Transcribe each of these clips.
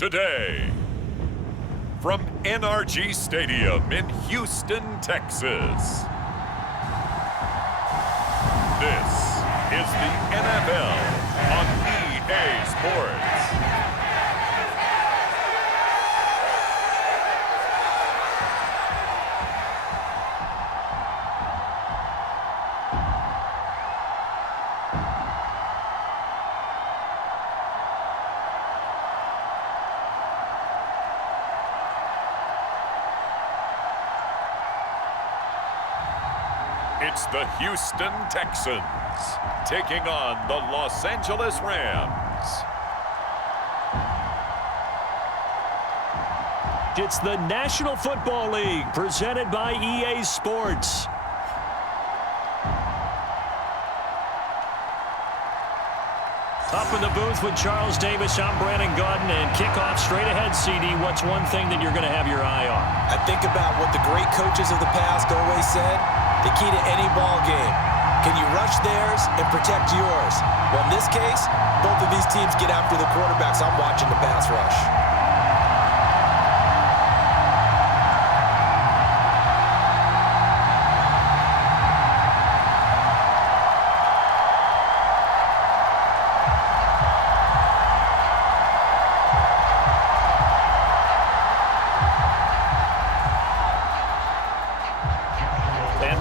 today. From NRG Stadium in Houston, Texas. This is the NFL on EA Sports. It's the Houston Texans taking on the Los Angeles Rams. It's the National Football League presented by EA Sports. Up in the booth with Charles Davis, I'm Brandon Gaudin, and kickoff straight ahead, CD. What's one thing that you're going to have your eye on? I think about what the great coaches of the past always said. The key to any ball game. Can you rush theirs and protect yours? Well, in this case, both of these teams get after the quarterbacks. I'm watching the pass rush.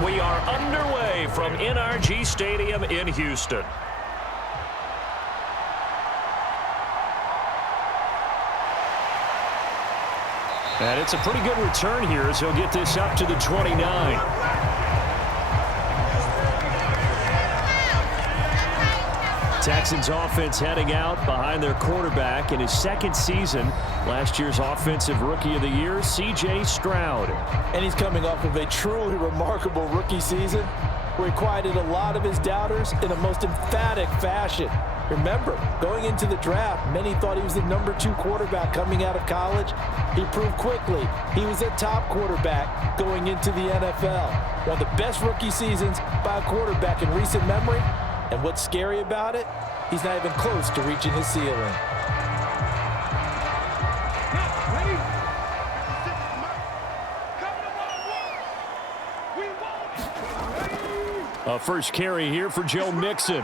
We are underway from NRG Stadium in Houston. And it's a pretty good return here as he'll get this up to the 29. Texans offense heading out behind their quarterback in his second season. Last year's Offensive Rookie of the Year, C.J. Stroud. And he's coming off of a truly remarkable rookie season where he quieted a lot of his doubters in the most emphatic fashion. Remember, going into the draft, many thought he was the #2 quarterback coming out of college. He proved quickly he was a top quarterback going into the NFL. One of the best rookie seasons by a quarterback in recent memory. And what's scary about it? He's not even close to reaching his ceiling. A first carry here for Joe Mixon.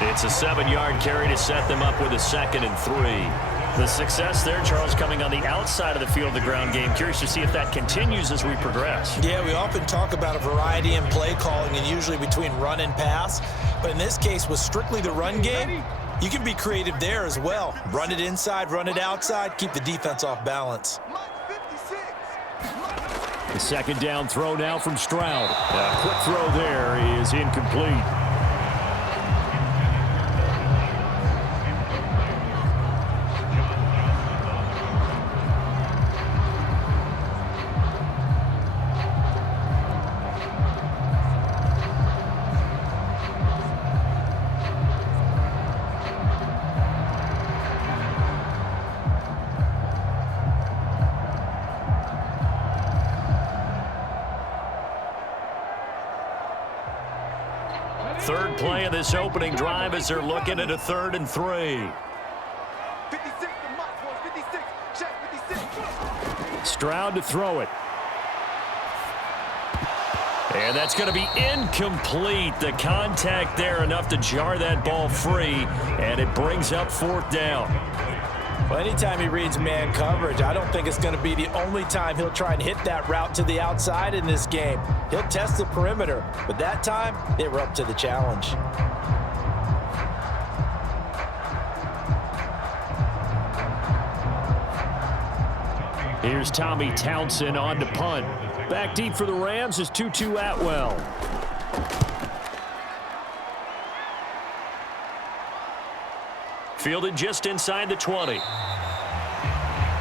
It's a 7-yard carry to set them up with a 2nd and 3. The success there, Charles, coming on the outside of the field of the ground game. Curious to see if that continues as we progress. Yeah, we often talk about a variety in play calling and usually between run and pass. But in this case, with strictly the run game, you can be creative there as well. Run it inside, run it outside, keep the defense off balance. The second down throw now from Stroud. A quick throw there is incomplete. Third play of this opening drive as they're looking at a 3rd and 3. Stroud to throw it. And that's going to be incomplete. The contact there enough to jar that ball free, and it brings up 4th down. Well, anytime he reads man coverage, I don't think it's going to be the only time he'll try and hit that route to the outside in this game. He'll test the perimeter, but that time, they were up to the challenge. Here's Tommy Townsend on to punt. Back deep for the Rams is Tutu Atwell. Fielded just inside the 20.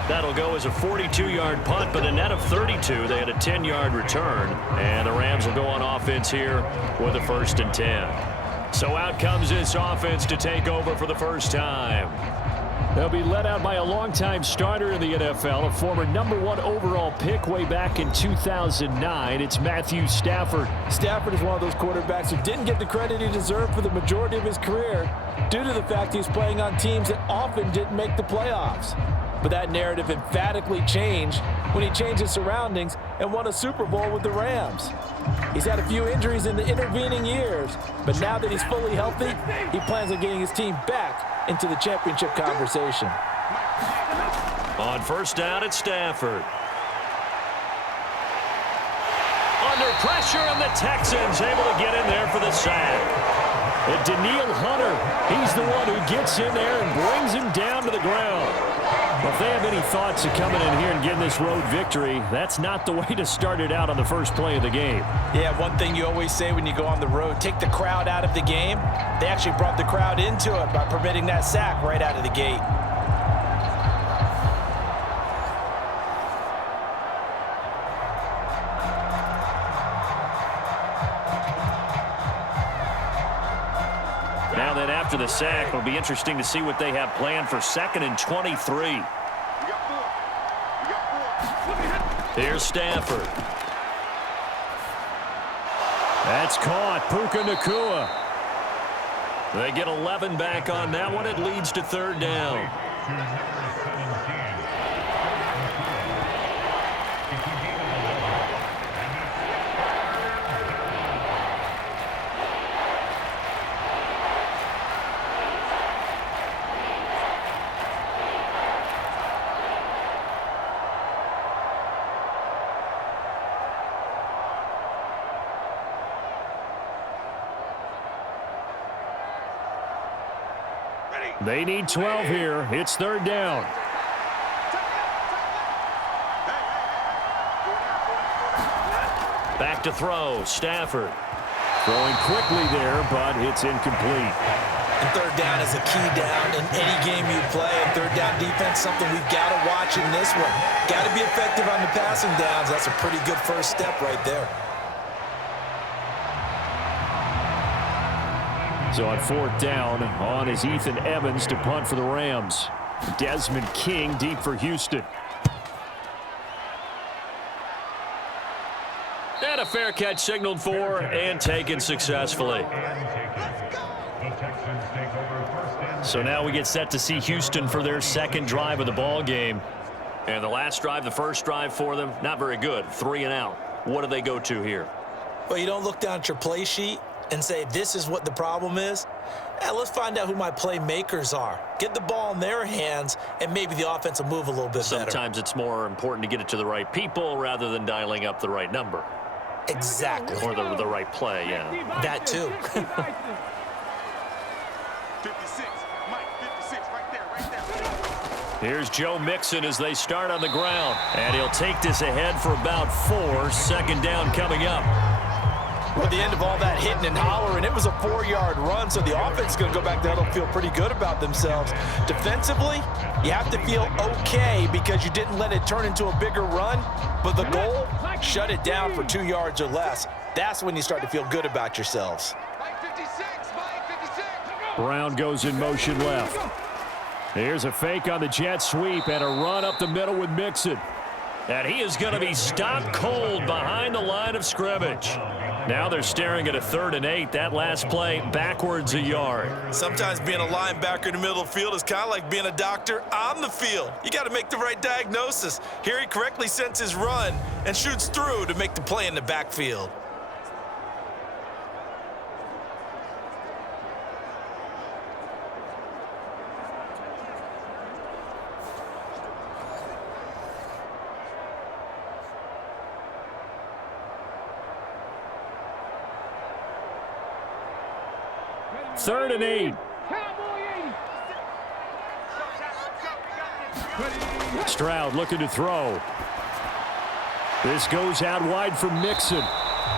That'll go as a 42-yard punt, but a net of 32. They had a 10-yard return, and the Rams will go on offense here with a 1st and 10. So out comes this offense to take over for the first time. They'll be led out by a longtime starter in the NFL, a former #1 overall pick way back in 2009. It's Matthew Stafford. Stafford is one of those quarterbacks who didn't get the credit he deserved for the majority of his career due to the fact he's playing on teams that often didn't make the playoffs. But that narrative emphatically changed when he changed his surroundings and won a Super Bowl with the Rams. He's had a few injuries in the intervening years, but now that he's fully healthy, he plans on getting his team back into the championship conversation. On first down, it's Stafford. Under pressure, and the Texans able to get in there for the sack. And Danielle Hunter, he's the one who gets in there and brings him down to the ground. Well, if they have any thoughts of coming in here and getting this road victory, that's not the way to start it out on the first play of the game. Yeah, one thing you always say when you go on the road, take the crowd out of the game. They actually brought the crowd into it by permitting that sack right out of the gate. Now then, after the sack, it'll be interesting to see what they have planned for 2nd and 23. Here's Stafford. That's caught. Puka Nacua. They get 11 back on that one. It leads to 3rd down. They need 12 here. It's 3rd down. Back to throw. Stafford. Throwing quickly there, but it's incomplete. And 3rd down is a key down in any game you play. And 3rd down defense, something we've got to watch in this one. Got to be effective on the passing downs. That's a pretty good first step right there. So on 4th down, on is Ethan Evans to punt for the Rams. Desmond King deep for Houston. And a fair catch signaled for and taken successfully. So now we get set to see Houston for their 2nd drive of the ball game. And the last drive, the first drive for them, not very good. 3 and out. What do they go to here? Well, you don't look down at your play sheet and say, this is what the problem is. Let's find out who my playmakers are. Get the ball in their hands, and maybe the offense will move a little bit better. Sometimes it's more important to get it to the right people rather than dialing up the right number. Exactly. Or the right play, yeah. That too. 56, Mike, 56, right there. Here's Joe Mixon as they start on the ground. And he'll take this ahead for about 4. 2nd down coming up. At the end of all that hitting and hollering, it was a 4-yard run, so the offense is going to go back there and feel pretty good about themselves. Defensively, you have to feel okay because you didn't let it turn into a bigger run, but the goal, shut it down for 2 yards or less. That's when you start to feel good about yourselves. Mike 56, Mike 56. Brown goes in motion left. Here's a fake on the jet sweep and a run up the middle with Mixon. And he is going to be stopped cold behind the line of scrimmage. Now they're staring at a 3rd and 8. That last play backwards a yard. Sometimes being a linebacker in the middle of the field is kind of like being a doctor on the field. You got to make the right diagnosis. Here he correctly sends his run and shoots through to make the play in the backfield. Third and 8. Stroud looking to throw. This goes out wide for Mixon.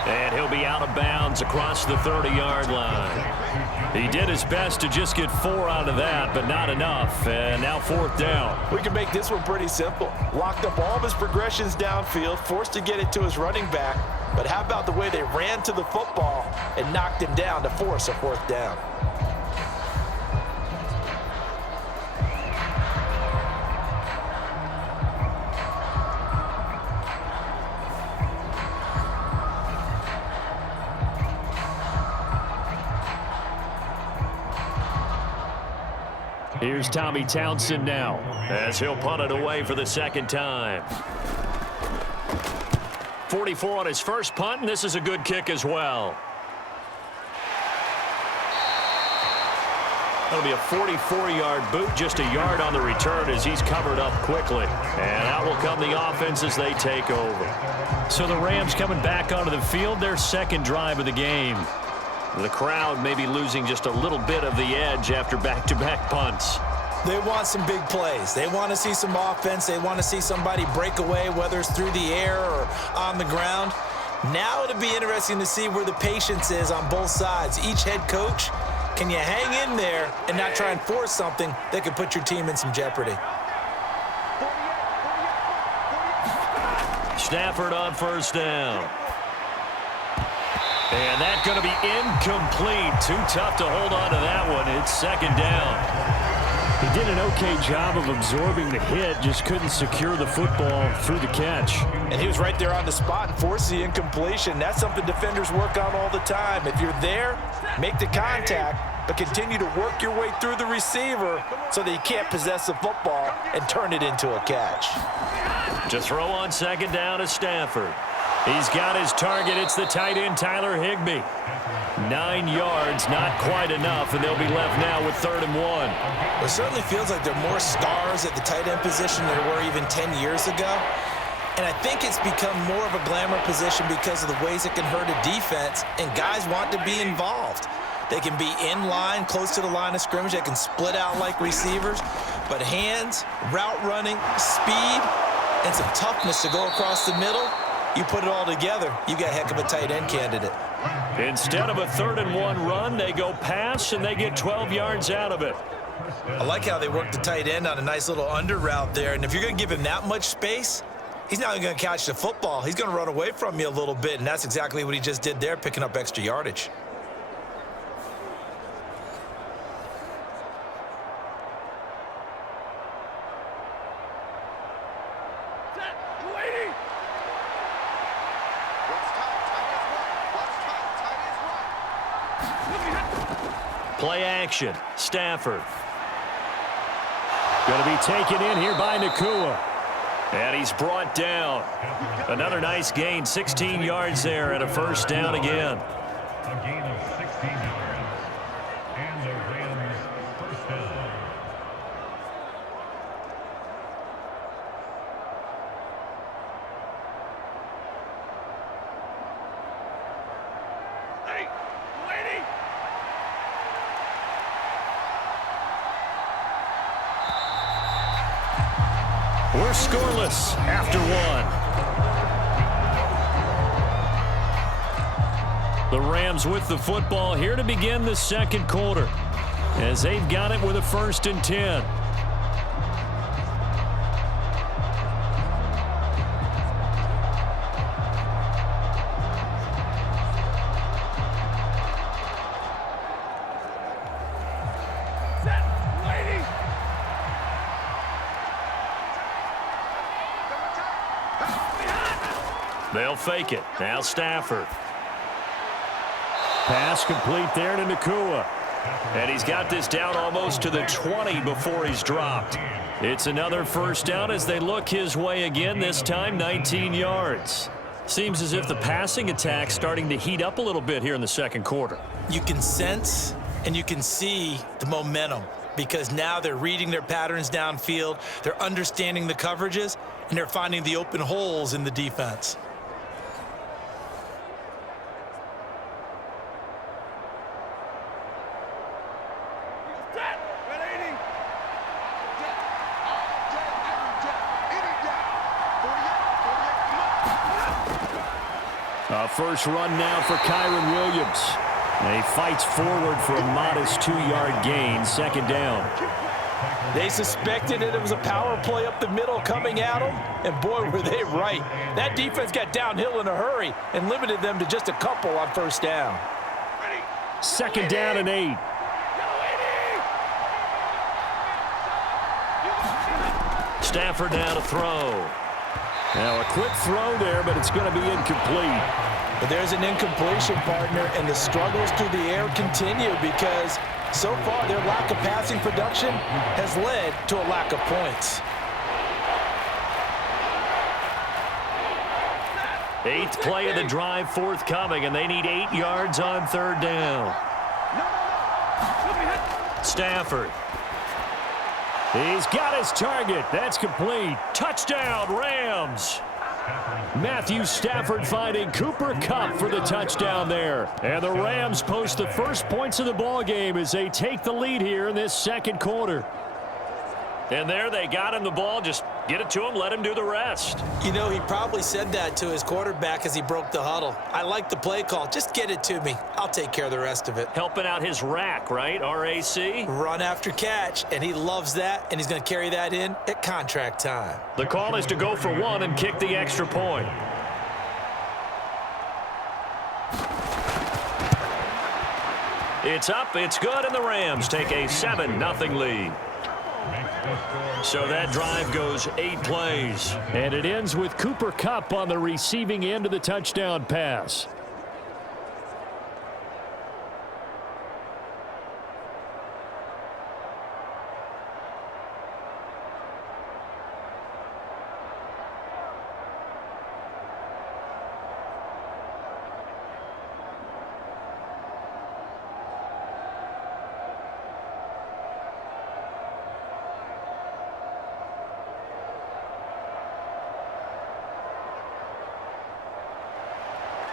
And he'll be out of bounds across the 30-yard line. He did his best to just get 4 out of that, but not enough. And now 4th down. We can make this one pretty simple. Locked up all of his progressions downfield, forced to get it to his running back. But how about the way they ran to the football and knocked him down to force a 4th down? Here's Tommy Townsend now as he'll punt it away for the second time. 44 on his first punt, and this is a good kick as well. That'll be a 44-yard boot, just a yard on the return as he's covered up quickly. And out will come the offense as they take over. So the Rams coming back onto the field, their second drive of the game. The crowd may be losing just a little bit of the edge after back-to-back punts. They want some big plays. They want to see some offense. They want to see somebody break away, whether it's through the air or on the ground. Now it'll be interesting to see where the patience is on both sides. Each head coach, can you hang in there and not try and force something that could put your team in some jeopardy? Stafford on first down. And that's going to be incomplete. Too tough to hold on to that one. It's second down. He did an okay job of absorbing the hit, just couldn't secure the football through the catch. And he was right there on the spot and forced the incompletion. That's something defenders work on all the time. If you're there, make the contact, but continue to work your way through the receiver so that you can't possess the football and turn it into a catch. To throw on second down is Stafford. He's got his target. It's the tight end, Tyler Higbee. 9 yards, not quite enough, and they'll be left now with 3rd and 1. Well, it certainly feels like there are more stars at the tight end position than there were even 10 years ago. And I think it's become more of a glamour position because of the ways it can hurt a defense, and guys want to be involved. They can be in line, close to the line of scrimmage. They can split out like receivers. But hands, route running, speed, and some toughness to go across the middle, you put it all together, you got a heck of a tight end candidate. Instead of a 3rd and 1 run, they go pass, and they get 12 yards out of it. I like how they work the tight end on a nice little under route there. And if you're going to give him that much space, he's not going to catch the football. He's going to run away from you a little bit, and that's exactly what he just did there, picking up extra yardage. Play action. Stafford. Going to be taken in here by Nacua. And he's brought down. Another nice gain, 16 yards there, and a first down again. A gain of 16 yards. And the Rams first down. We're scoreless after 1. The Rams with the football here to begin the second quarter as they've got it with a 1st and 10. They'll fake it. Now Stafford. Pass complete there to Nacua. And he's got this down almost to the 20 before he's dropped. It's another first down as they look his way again, this time 19 yards. Seems as if the passing attack's starting to heat up a little bit here in the second quarter. You can sense and you can see the momentum because now they're reading their patterns downfield, they're understanding the coverages, and they're finding the open holes in the defense. First run now for Kyron Williams. And he fights forward for a modest 2-yard gain, 2nd down. They suspected it was a power play up the middle coming at them, and boy, were they right. That defense got downhill in a hurry and limited them to just a couple on first down. 2nd down and 8. Stafford now to throw. Now a quick throw there, but it's going to be incomplete. But there's an incompletion, partner, and the struggles through the air continue because So far, their lack of passing production has led to a lack of points. 8th play of the drive forthcoming, and they need 8 yards on 3rd down. Stafford. He's got his target. That's complete. Touchdown, Rams. Matthew Stafford finding Cooper Kupp for the touchdown there. And the Rams post the first points of the ball game as they take the lead here in this 2nd quarter. And there they got him the ball. Just get it to him, let him do the rest. You know, he probably said that to his quarterback as he broke the huddle. I like the play call. Just get it to me. I'll take care of the rest of it. Helping out his rack, right? RAC? Run after catch, and he loves that, and he's going to carry that in at contract time. The call is to go for 1 and kick the extra point. It's up, it's good, and the Rams take a 7-0 lead. So that drive goes 8 plays. And it ends with Cooper Kupp on the receiving end of the touchdown pass.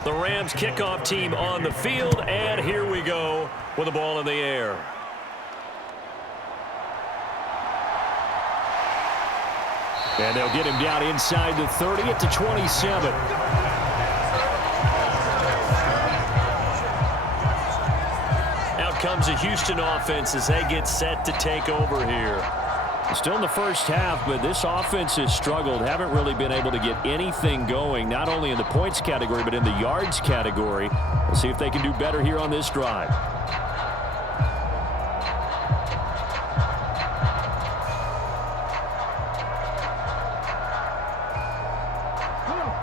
The Rams kickoff team on the field, and here we go with the ball in the air. And they'll get him down inside the 30 at the 27. Out comes the Houston offense as they get set to take over here. Still in the first half, but this offense has struggled. Haven't really been able to get anything going, not only in the points category, but in the yards category. We'll see if they can do better here on this drive.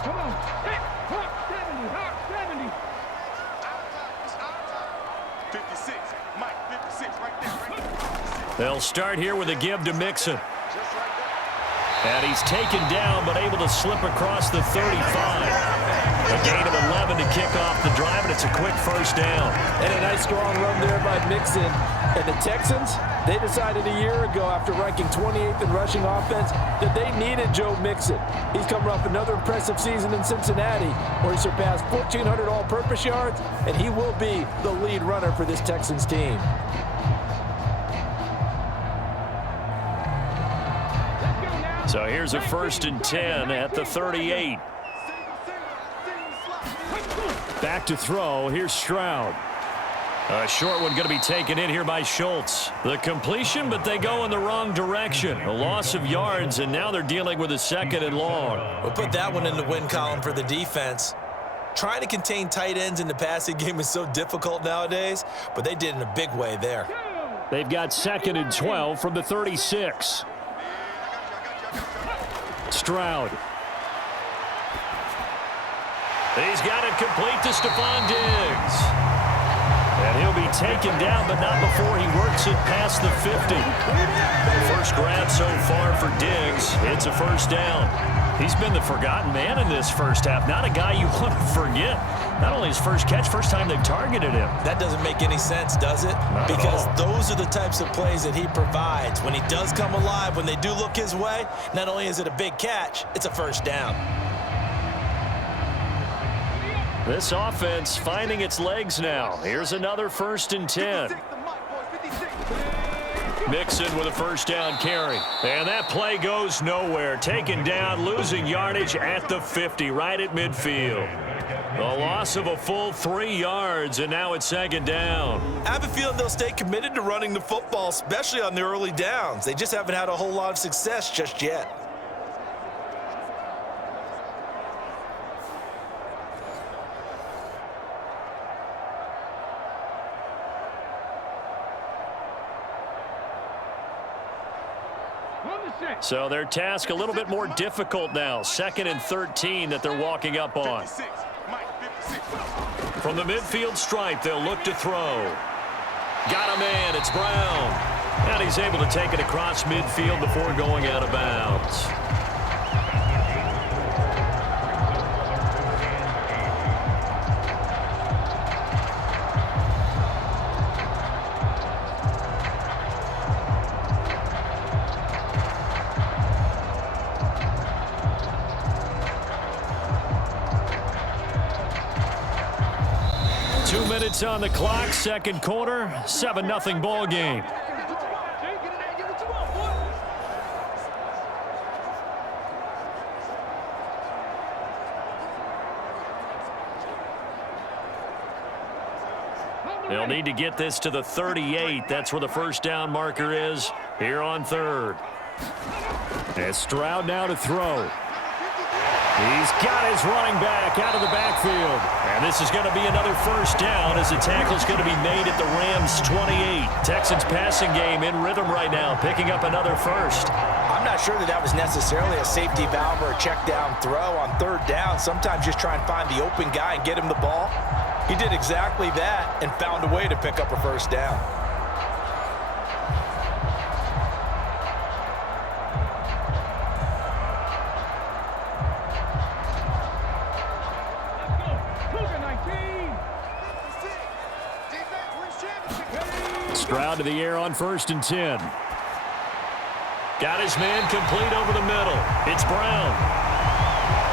Come on. Hey, 70. 56. Mike, 56 right there. They'll start here with a give to Mixon. And he's taken down, but able to slip across the 35. A gain of 11 to kick off the drive, and it's a quick first down. And a nice strong run there by Mixon. And the Texans, they decided a year ago after ranking 28th in rushing offense that they needed Joe Mixon. He's coming off another impressive season in Cincinnati where he surpassed 1,400 all-purpose yards, and he will be the lead runner for this Texans team. So here's a 1st and 10 at the 38. Back to throw. Here's Stroud. A short one going to be taken in here by Schultz. The completion, but they go in the wrong direction. A loss of yards, and now they're dealing with a 2nd and long. We'll put that one in the win column for the defense. Trying to contain tight ends in the passing game is so difficult nowadays, but they did in a big way there. They've got 2nd and 12 from the 36. Stroud. He's got it complete to Stefon Diggs. And he'll be taken down, but not before he works it past the 50. First grab so far for Diggs. It's a first down. He's been the forgotten man in this first half. Not a guy you want to forget. Not only his first catch, first time they've targeted him. That doesn't make any sense, does it? Because those are the types of plays that he provides. When he does come alive, when they do look his way, not only is it a big catch, it's a first down. This offense finding its legs now. Here's another 1st and 10. Mixon with a first down carry. And that play goes nowhere. Taken down, losing yardage at the 50, right at midfield. A loss of a full 3 yards, and now it's 2nd down. I have a feeling they'll stay committed to running the football, especially on the early downs. They just haven't had a whole lot of success just yet. So their task a little bit more difficult now. 2nd and 13 that they're walking up on. From the midfield stripe, they'll look to throw. Got a man. It's Brown. And he's able to take it across midfield before going out of bounds. On the clock, second quarter, 7-0 ball game. They'll need to get this to the 38. That's where the first down marker is here on third. As Stroud now to throw. He's got his running back out of the backfield. And this is going to be another first down as the tackle's going to be made at the Rams' 28. Texans passing game in rhythm right now, picking up another first. I'm not sure that was necessarily a safety valve or a check down throw on third down. Sometimes just try and find the open guy and get him the ball. He did exactly that and found a way to pick up a first down. Stroud to the air on 1st and 10. Got his man complete over the middle. It's Brown.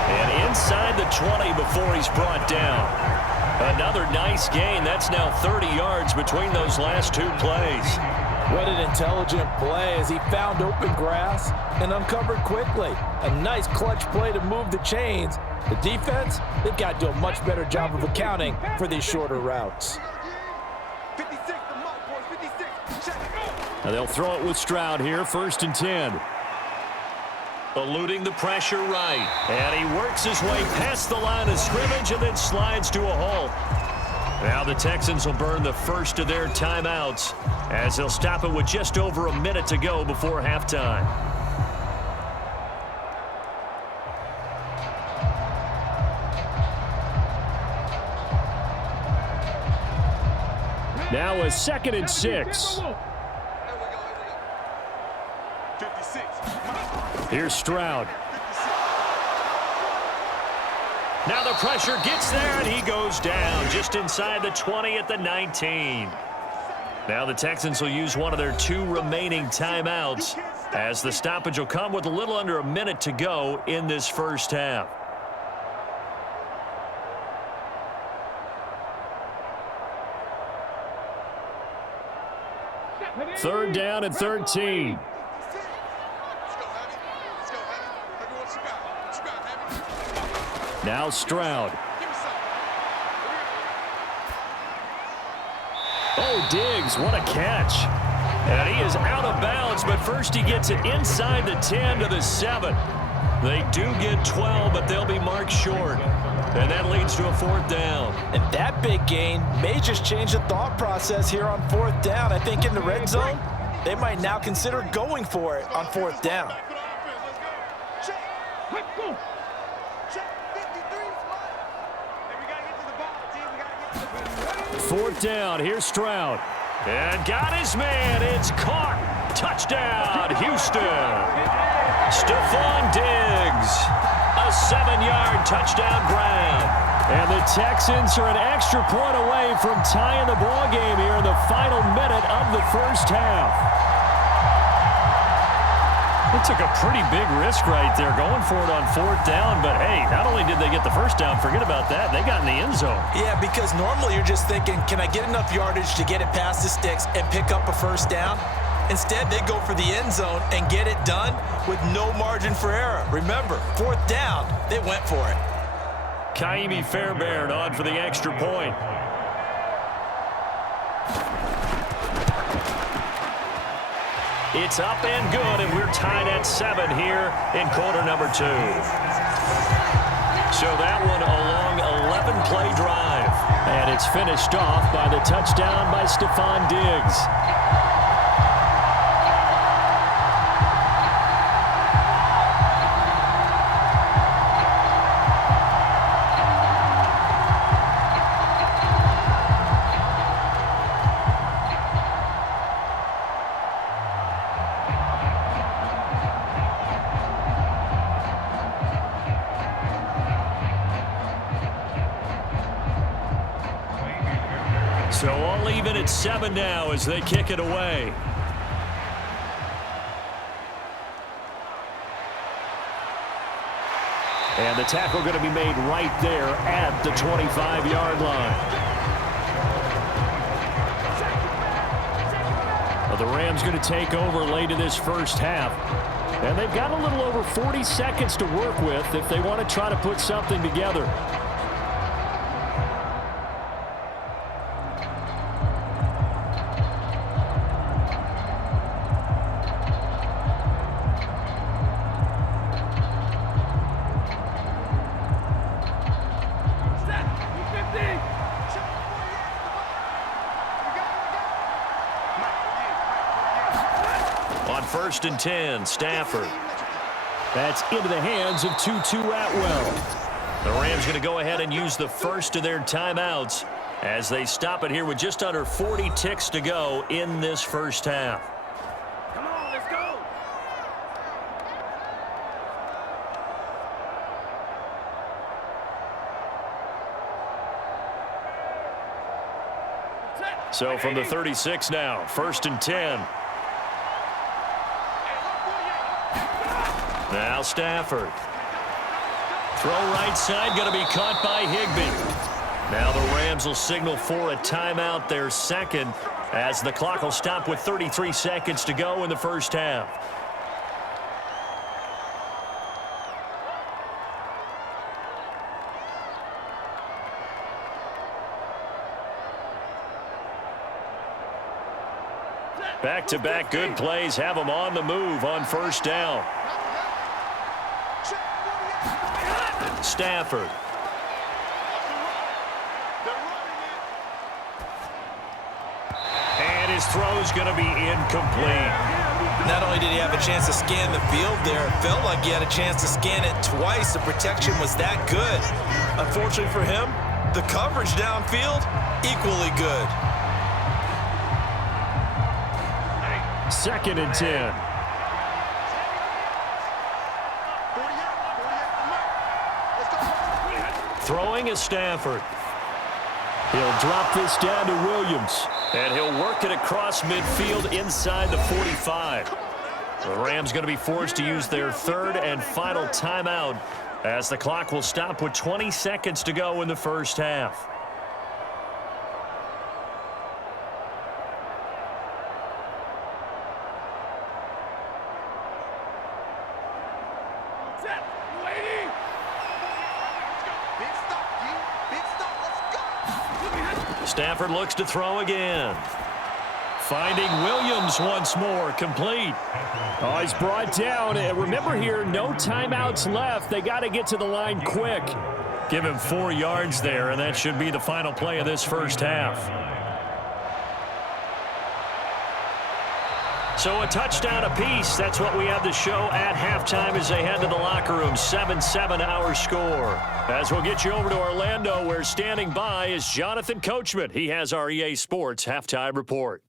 And inside the 20 before he's brought down. Another nice gain. That's now 30 yards between those last two plays. What an intelligent play as he found open grass and uncovered quickly. A nice clutch play to move the chains. The defense, they've got to do a much better job of accounting for these shorter routes. Now they'll throw it with Stroud here, 1st and 10. Eluding the pressure right. And he works his way past the line of scrimmage and then slides to a hole. Now the Texans will burn the first of their timeouts as they'll stop it with just over a minute to go before halftime. Now a 2nd and 6. Here's Stroud. Now the pressure gets there, and he goes down just inside the 20 at the 19. Now the Texans will use one of their 2 remaining timeouts as the stoppage will come with a little under a minute to go in this first half. Third down and 13. Now Stroud. Oh, Diggs, what a catch. And he is out of bounds, but first he gets it inside the 10 to the 7. They do get 12, but they'll be marked short. And that leads to a 4th down. And that big gain may just change the thought process here on 4th down. I think in the red zone, they might now consider going for it on 4th down. Fourth down. Here's Stroud. And got his man. It's caught. Touchdown, Houston. Stefon Diggs. A 7-yard touchdown grab. And the Texans are an extra point away from tying the ball game here in the final minute of the first half. They took a pretty big risk right there going for it on 4th down, but hey, not only did they get the first down, forget about that, they got in the end zone. Yeah, because normally you're just thinking, can I get enough yardage to get it past the sticks and pick up a first down? Instead, they go for the end zone and get it done with no margin for error. Remember, 4th down, they went for it. Kaimi Fairbairn on for the extra point. It's up and good, and we're tied at 7 here in quarter number 2. So that one a long 11-play drive. And it's finished off by the touchdown by Stefon Diggs. All even at 7 now as they kick it away. And the tackle going to be made right there at the 25-yard line. Well, the Rams going to take over late in this first half. And they've got a little over 40 seconds to work with if they want to try to put something together. On 1st and 10, Stafford. That's into the hands of Tutu Atwell. The Rams going to go ahead and use the first of their timeouts as they stop it here with just under 40 ticks to go in this first half. Come on, let's go. So from the 36 now, 1st and 10. Now Stafford. Throw right side, going to be caught by Higbee. Now the Rams will signal for a timeout, their second, as the clock will stop with 33 seconds to go in the first half. Back-to-back good plays have them on the move on 1st down. Stafford. And his throw is going to be incomplete. Not only did he have a chance to scan the field there, it felt like he had a chance to scan it twice. The protection was that good. Unfortunately for him, the coverage downfield, equally good. 2nd and 10. Throwing is Stafford. He'll drop this down to Williams. And he'll work it across midfield inside the 45. The Rams going to be forced to use their 3rd and final timeout as the clock will stop with 20 seconds to go in the first half. Stafford looks to throw again. Finding Williams once more, complete. Oh, he's brought down. Remember here, no timeouts left. They got to get to the line quick. Give him 4 yards there, and that should be the final play of this first half. So a touchdown apiece. That's what we have to show at halftime as they head to the locker room. 7-7 our score. As we'll get you over to Orlando, where standing by is Jonathan Coachman. He has our EA Sports halftime report.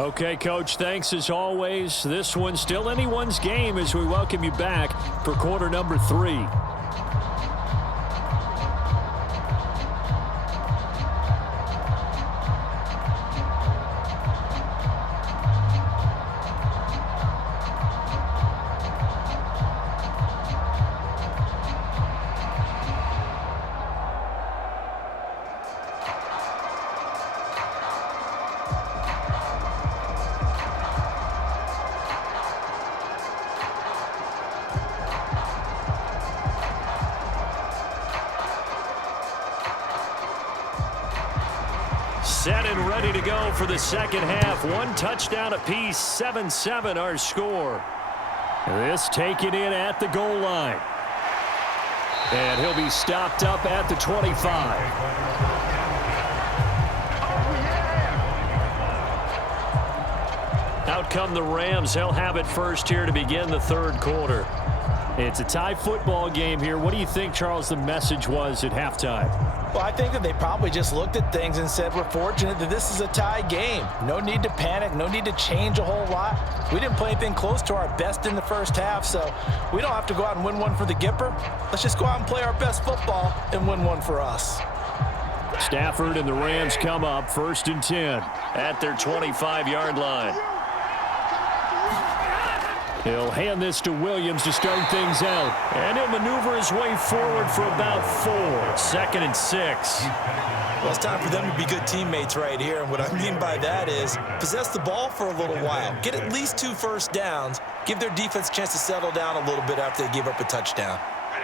Okay, Coach, thanks as always. This one's still anyone's game as we welcome you back for quarter number 3. Set and ready to go for the second half. 1 touchdown apiece, 7-7 our score. This taken in at the goal line. And he'll be stopped up at the 25. Out come the Rams. They'll have it first here to begin the third quarter. It's a tie football game here. What do you think, Charles, the message was at halftime? Well, I think that they probably just looked at things and said, we're fortunate that this is a tie game. No need to panic. No need to change a whole lot. We didn't play anything close to our best in the first half, so we don't have to go out and win one for the Gipper. Let's just go out and play our best football and win one for us. Stafford and the Rams come up 1st and 10 at their 25-yard line. He'll hand this to Williams to start things out. And he'll maneuver his way forward for about 4. 2nd and 6. Well, it's time for them to be good teammates right here. And what I mean by that is possess the ball for a little while. Get at least 2 first downs. Give their defense a chance to settle down a little bit after they give up a touchdown.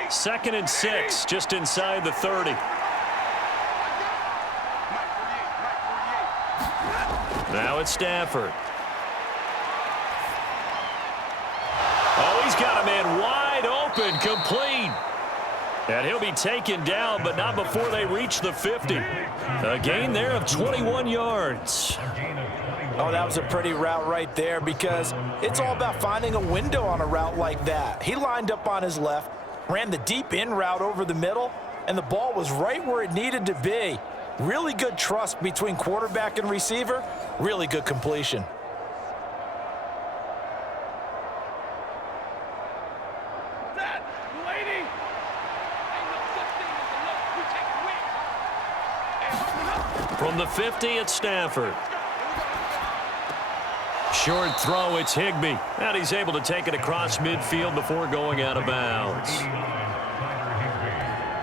2nd and 6, just inside the 30. Now it's Stafford. Oh, he's got a man wide open, complete. And he'll be taken down, but not before they reach the 50. A gain there of 21 yards. Oh, that was a pretty route right there because it's all about finding a window on a route like that. He lined up on his left, ran the deep in route over the middle, and the ball was right where it needed to be. Really good trust between quarterback and receiver. Really good completion. From the 50, it's Stafford. Short throw, it's Higbee. And he's able to take it across midfield before going out of bounds.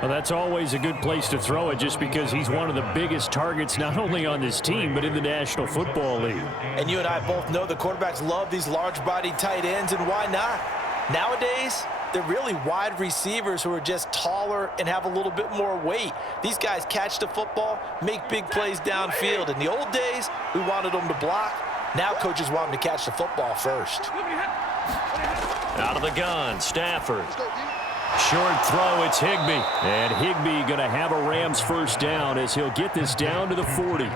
Well, that's always a good place to throw it just because he's one of the biggest targets not only on this team but in the National Football League. And you and I both know the quarterbacks love these large-bodied tight ends, and why not? Nowadays, they're really wide receivers who are just taller and have a little bit more weight. These guys catch the football, make big plays downfield. In the old days, we wanted them to block. Now coaches want them to catch the football first. Out of the gun, Stafford. Short throw, it's Higbee. And Higbee going to have a Rams first down as he'll get this down to the 40.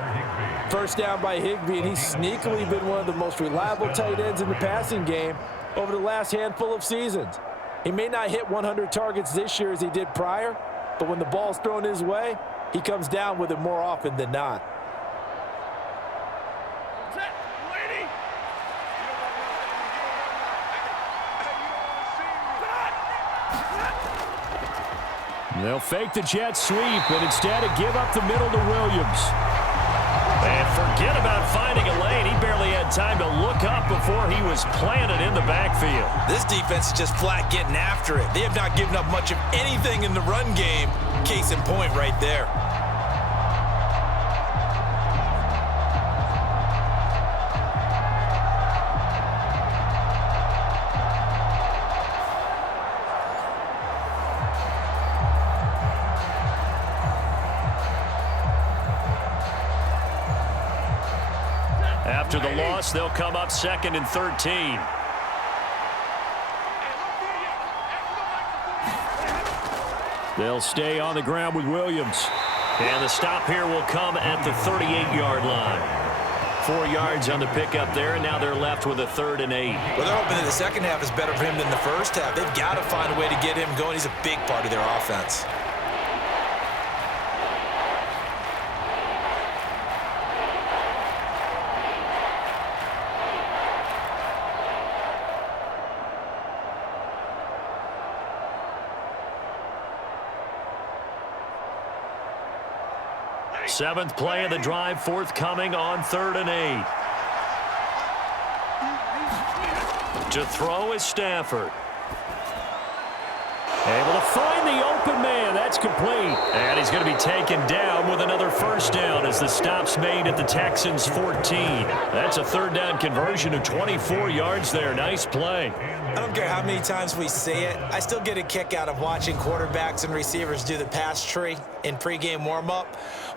First down by Higbee, and he's sneakily been one of the most reliable tight ends in the passing game over the last handful of seasons. He may not hit 100 targets this year as he did prior, but when the ball's thrown his way, he comes down with it more often than not. They'll fake the jet sweep and instead give up the middle to Williams. And forget about finding a lane. He barely had time to look up before he was planted in the backfield. This defense is just flat getting after it. They have not given up much of anything in the run game. Case in point right there. After the loss, they'll come up 2nd and 13. They'll stay on the ground with Williams. And the stop here will come at the 38-yard line. 4 yards on the pickup there, and now they're left with a 3rd and 8. Well, they're hoping that the second half is better for him than the first half. They've got to find a way to get him going. He's a big part of their offense. Seventh play of the drive forthcoming on 3rd and 8. To throw is Stafford. Able to find the open man. That's complete. And he's going to be taken down with another first down as the stop's made at the Texans' 14. That's a 3rd down conversion of 24 yards there. Nice play. I don't care how many times we say it. I still get a kick out of watching quarterbacks and receivers do the pass tree in pregame warm-up.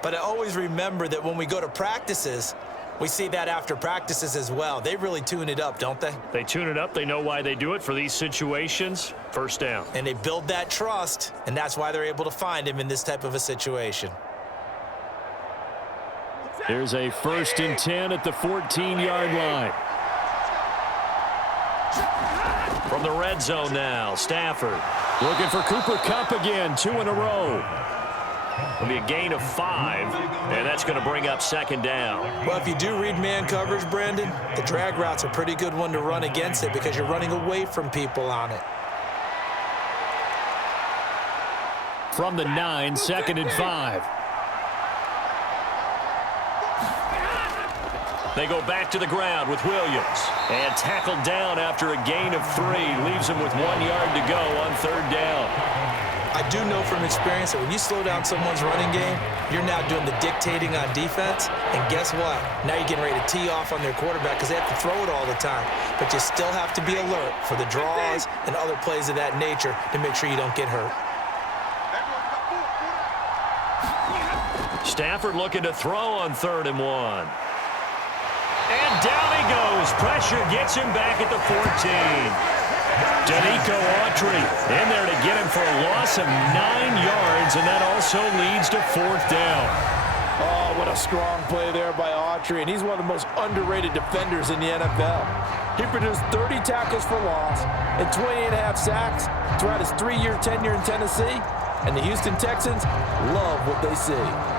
But I always remember that when we go to practices, we see that after practices as well. They really tune it up, don't they? They tune it up. They know why they do it for these situations. First down. And they build that trust, and that's why they're able to find him in this type of a situation. There's a 1st and 10 at the 14-yard line. From the red zone now, Stafford. Looking for Cooper Kupp again, 2 in a row. It'll be a gain of 5, and that's going to bring up second down. Well, if you do read man coverage, Brandon, the drag route's a pretty good one to run against it because you're running away from people on it. From the 9, 2nd and 5. They go back to the ground with Williams. And tackled down after a gain of 3. Leaves him with 1 yard to go on 3rd down. I do know from experience that when you slow down someone's running game, you're now doing the dictating on defense. And guess what? Now you're getting ready to tee off on their quarterback because they have to throw it all the time. But you still have to be alert for the draws and other plays of that nature to make sure you don't get hurt. Stafford looking to throw on 3rd and 1. And down he goes. Pressure gets him back at the 14. Danico Autry in there to get him for a loss of 9 yards, and that also leads to 4th down. Oh, what a strong play there by Autry, and he's one of the most underrated defenders in the NFL. He produced 30 tackles for loss and 20.5 sacks throughout his 3-year tenure in Tennessee, and the Houston Texans love what they see.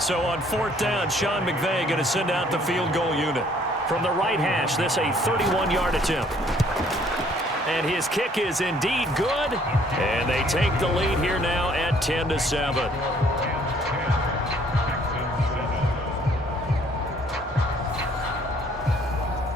So on 4th down, Sean McVay going to send out the field goal unit. From the right hash, this a 31-yard attempt. And his kick is indeed good. And they take the lead here now at 10-7.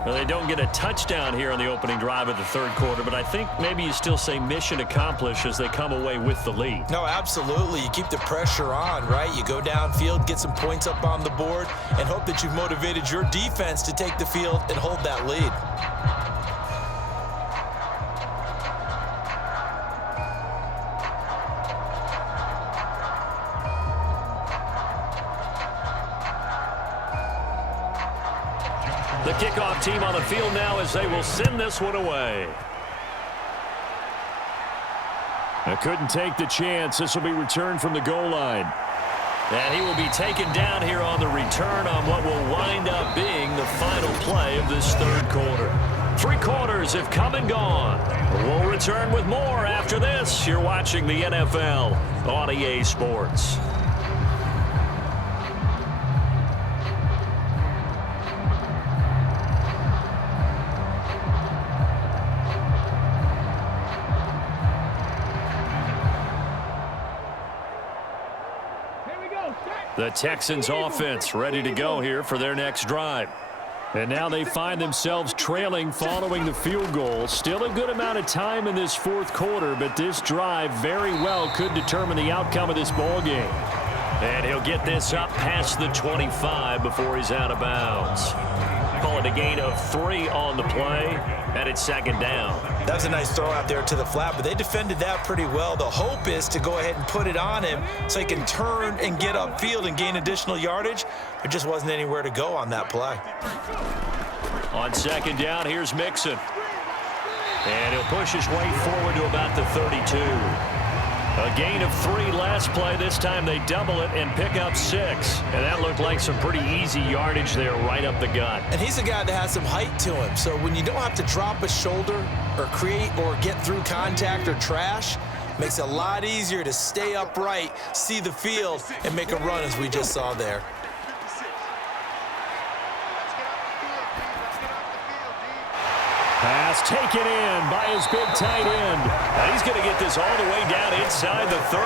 Well, they don't get a touchdown here on the opening drive of the 3rd quarter, but I think maybe you still say mission accomplished as they come away with the lead. No, absolutely. You keep the pressure on, right? You go downfield, get some points up on the board, and hope that you've motivated your defense to take the field and hold that lead. The kickoff team on the field now as they will send this one away. I couldn't take the chance. This will be returned from the goal line. And he will be taken down here on the return on what will wind up being the final play of this 3rd quarter. 3 quarters have come and gone. We'll return with more after this. You're watching the NFL on EA Sports. The Texans offense ready to go here for their next drive. And now they find themselves trailing following the field goal. Still a good amount of time in this 4th quarter, but this drive very well could determine the outcome of this ball game. And he'll get this up past the 25 before he's out of bounds. Call it a gain of 3 on the play, and it's 2nd down. That was a nice throw out there to the flat, but they defended that pretty well. The hope is to go ahead and put it on him so he can turn and get upfield and gain additional yardage. There just wasn't anywhere to go on that play. On 2nd down, here's Mixon. And he'll push his way forward to about the 32. A gain of 3 last play. This time they double it and pick up 6. And that looked like some pretty easy yardage there right up the gut. And he's a guy that has some height to him. So when you don't have to drop a shoulder or create or get through contact or trash, makes it a lot easier to stay upright, see the field, and make a run as we just saw there. Pass taken in by his big tight end. And he's going to get this all the way down inside the 35.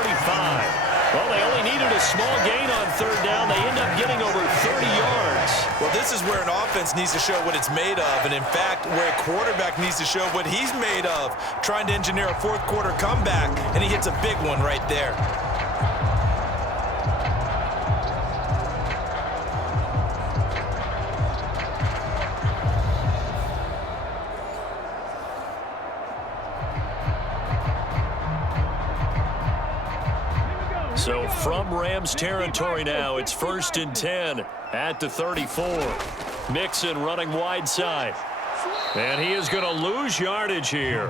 Well, they only needed a small gain on 3rd down. They end up getting over 30 yards. Well, this is where an offense needs to show what it's made of. And, in fact, where a quarterback needs to show what he's made of, trying to engineer a 4th quarter comeback, and he hits a big one right there. So from Rams territory now, it's 1st and 10 at the 34. Mixon running wide side. And he is going to lose yardage here.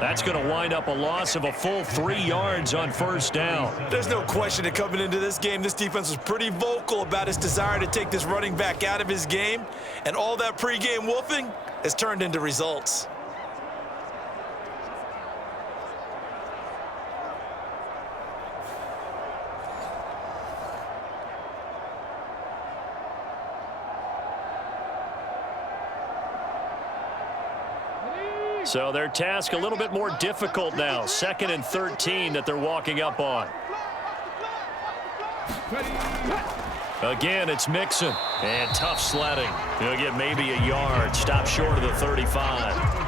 That's going to wind up a loss of a full 3 yards on first down. There's no question that coming into this game, this defense was pretty vocal about its desire to take this running back out of his game, and all that pregame wolfing has turned into results. So their task a little bit more difficult now. 2nd and 13 that they're walking up on. Again, it's Mixon. And tough sledding. He'll get maybe a yard. Stop short of the 35.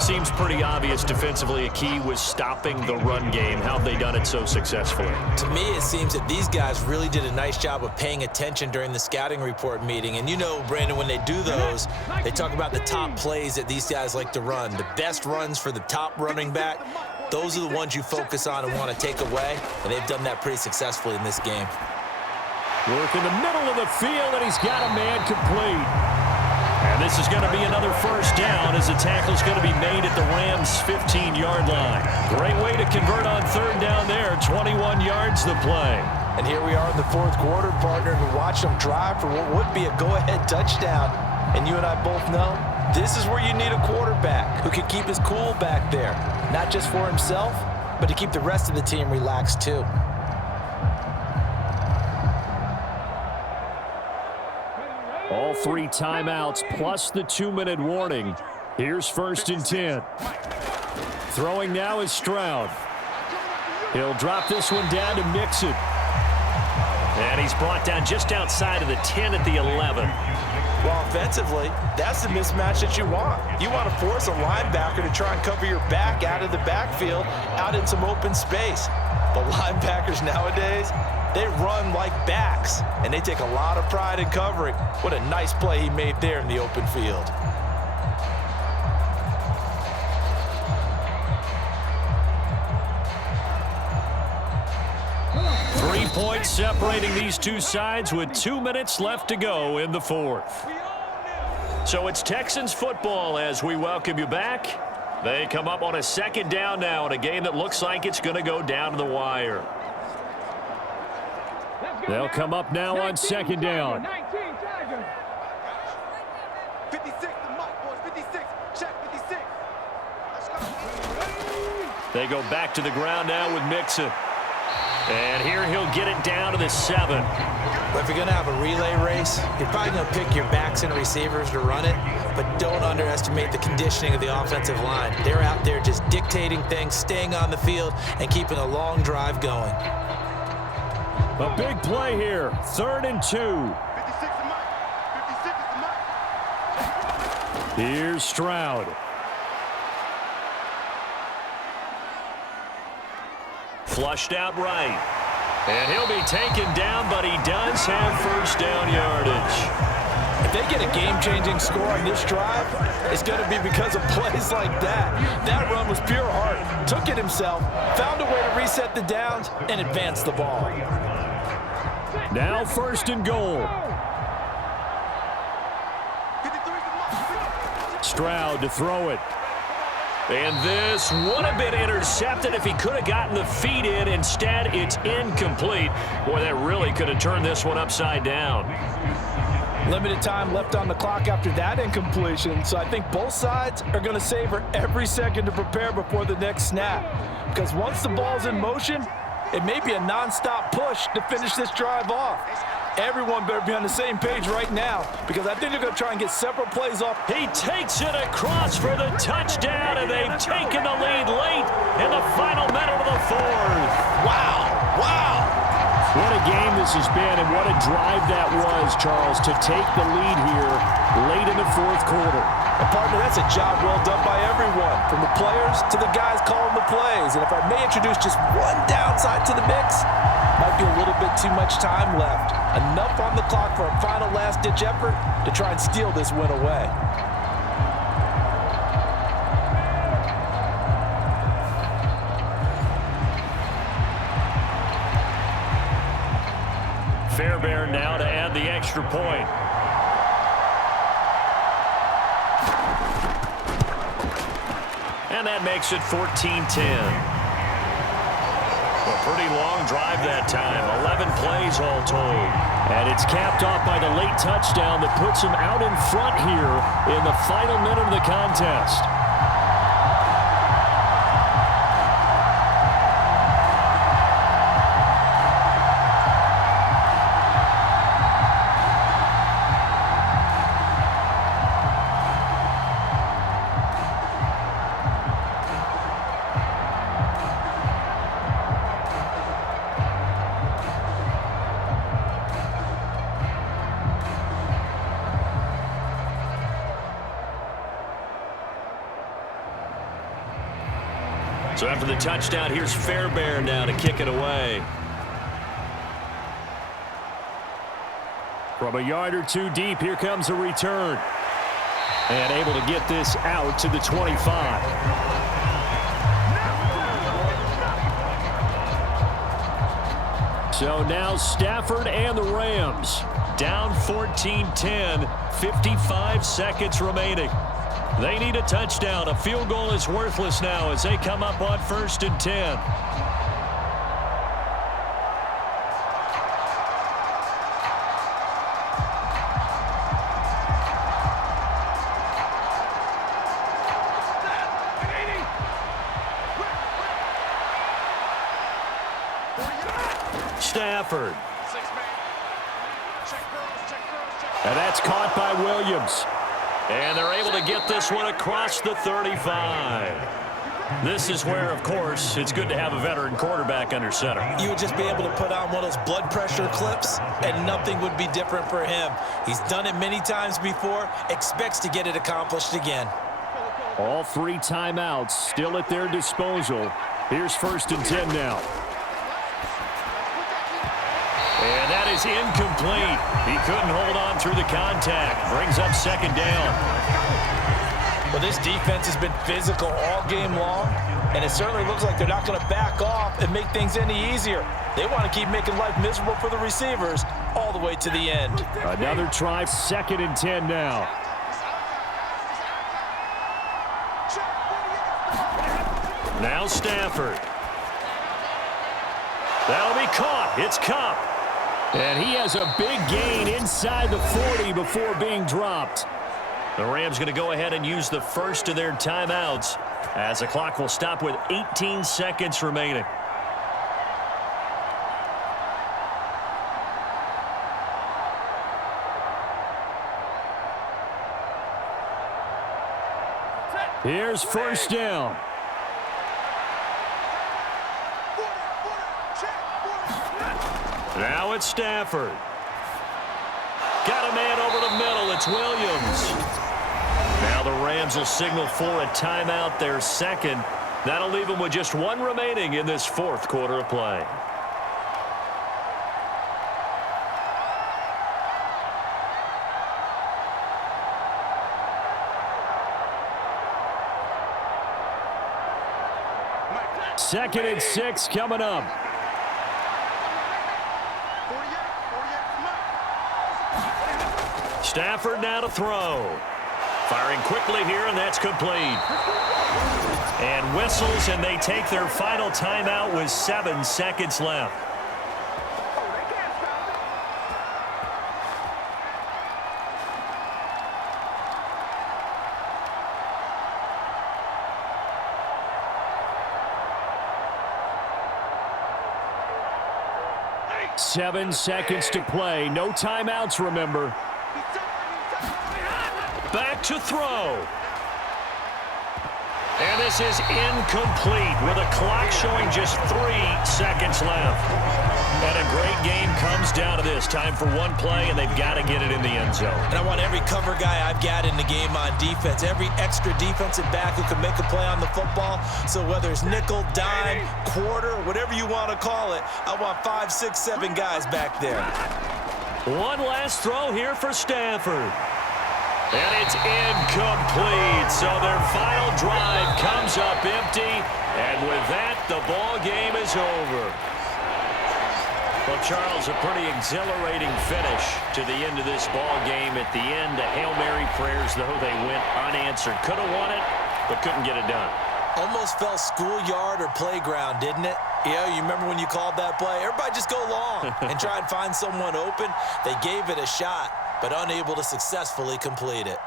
Seems pretty obvious defensively a key was stopping the run game. How have they done it so successfully? To me, it seems that these guys really did a nice job of paying attention during the scouting report meeting. And you know, Brandon, when they do those, they talk about the top plays that these guys like to run. The best runs for the top running back, those are the ones you focus on and want to take away. And they've done that pretty successfully in this game. Work in the middle of the field, and he's got a man complete. And this is going to be another first down as the tackle's going to be made at the Rams' 15-yard line. Great way to convert on 3rd down there. 21 yards the play. And here we are in the 4th quarter, partner, and we watch them drive for what would be a go-ahead touchdown. And you and I both know this is where you need a quarterback who can keep his cool back there. Not just for himself, but to keep the rest of the team relaxed too. All 3 timeouts plus the 2-minute warning. Here's 1st and 10. Throwing now is Stroud. He'll drop this one down to Mixon. And he's brought down just outside of the 10 at the 11. Well, offensively, that's the mismatch that you want. You want to force a linebacker to try and cover your back out of the backfield, out in some open space. The linebackers nowadays, they run like backs, and they take a lot of pride in covering. What a nice play he made there in the open field. Three points separating these two sides with 2 minutes left to go in the 4th. So it's Texans football as we welcome you back. They come up on a 2nd down now in a game that looks like it's going to go down to the wire. They'll come up now on 2nd down. 56, the mark, boys. 56. Check 56. Let's go. They go back to the ground now with Mixon. And here he'll get it down to the 7. But if you're going to have a relay race, you're probably going to pick your backs and receivers to run it, but don't underestimate the conditioning of the offensive line. They're out there just dictating things, staying on the field, and keeping a long drive going. A big play here. 3rd and 2. 56 the mark. 56 is the mark. Here's Stroud. Flushed out right. And he'll be taken down, but he does have first down yardage. If they get a game-changing score on this drive, it's going to be because of plays like that. That run was pure heart. Took it himself, found a way to reset the downs, and advance the ball. Now 1st and goal. 53 is the mark. Stroud to throw it. And this would have been intercepted if he could have gotten the feet in. Instead, it's incomplete. Boy, that really could have turned this one upside down. Limited time left on the clock after that incompletion, so I think both sides are going to savor every second to prepare before the next snap. Because once the ball's in motion, it may be a nonstop push to finish this drive off. Everyone better be on the same page right now, because I think they're going to try and get several plays off. He takes it across for the touchdown, and they've taken the lead late in the final minute of the 4th. Wow, wow. What a game this has been, and what a drive that was, Charles, to take the lead here late in the 4th quarter. And partner, that's a job well done by everyone, from the players to the guys calling the plays. And if I may introduce just one downside to the mix, might be a little bit too much time left. Enough on the clock for a final last-ditch effort to try and steal this win away. Fairbairn now to add the extra point. And that makes it 14-10. A pretty long drive that time. 11 plays all told. And it's capped off by the late touchdown that puts him out in front here in the final minute of the contest. So after the touchdown, here's Fairbairn now to kick it away. From a yard or two deep, here comes a return. And able to get this out to the 25. So now Stafford and the Rams. Down 14-10, 55 seconds remaining. They need a touchdown. A field goal is worthless now as they come up on 1st and 10. Stafford. And that's caught by Williams. And they're able to get this one across the 35. This is where, of course, it's good to have a veteran quarterback under center. You would just be able to put on one of those blood pressure clips, and nothing would be different for him. He's done it many times before, expects to get it accomplished again. All 3 timeouts still at their disposal. Here's 1st and 10 now. And that is incomplete. He couldn't hold on through the contact. Brings up 2nd down. Well, this defense has been physical all game long, and it certainly looks like they're not going to back off and make things any easier. They want to keep making life miserable for the receivers all the way to the end. Another try, 2nd and 10 now. Now Stafford. That'll be caught. It's Cup. And he has a big gain inside the 40 before being dropped. The Rams going to go ahead and use the first of their timeouts as the clock will stop with 18 seconds remaining. Here's 1st down. Now it's Stafford. Got a man over the middle. It's Williams. Now the Rams will signal for a timeout, their 2nd. That'll leave them with just 1 remaining in this 4th quarter of play. Second and 6 coming up. Stafford now to throw. Firing quickly here, and that's complete. And whistles, and they take their final timeout with 7 seconds left. Seven seconds to play. No timeouts, remember. Back to throw. And this is incomplete with a clock showing just 3 seconds left. And a great game comes down to this. Time for one play, and they've got to get it in the end zone. And I want every cover guy I've got in the game on defense, every extra defensive back who can make a play on the football. So whether it's nickel, dime, quarter, whatever you want to call it, I want 5, 6, 7 guys back there. One last throw here for Stafford. And it's incomplete. So their final drive comes up empty. And with that, the ball game is over. Well, Charles, a pretty exhilarating finish to the end of this ball game. At the end, the Hail Mary prayers, though, they went unanswered. Could have won it, but couldn't get it done. Almost felt schoolyard or playground, didn't it? Yeah, you remember when you called that play? Everybody just go long and try and find someone open. They gave it a shot, but unable to successfully complete it.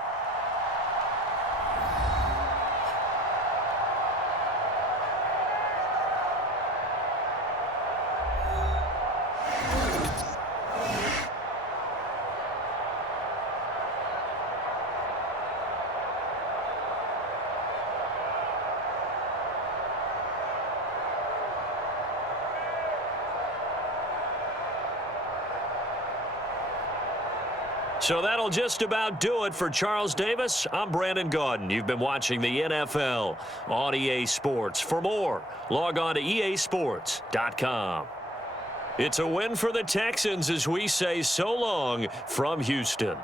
So that'll just about do it for Charles Davis. I'm Brandon Gaudin. You've been watching the NFL on EA Sports. For more, log on to easports.com. It's a win for the Texans as we say so long from Houston.